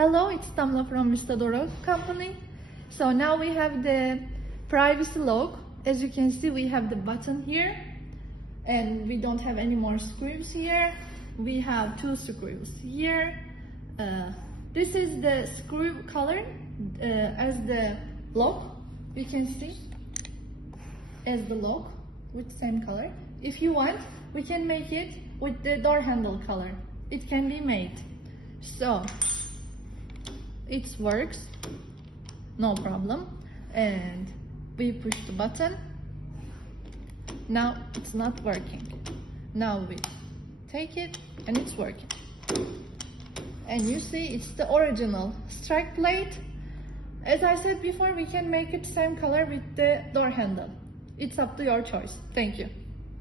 Hello, it's Tamla from Mr. Doro company. So now we have the privacy lock. As you can see, we have the button here and we don't have any more screws here. We have 2 screws here. This is the screw color as the lock. We can see as the lock with same color. If you want, we can make it with the door handle color. It can be made. So it works, no problem. And we push the button. Now it's not working. Now we take it and it's working. And you see it's the original strike plate. As I said before, we can make it same color with the door handle. It's up to your choice. Thank you.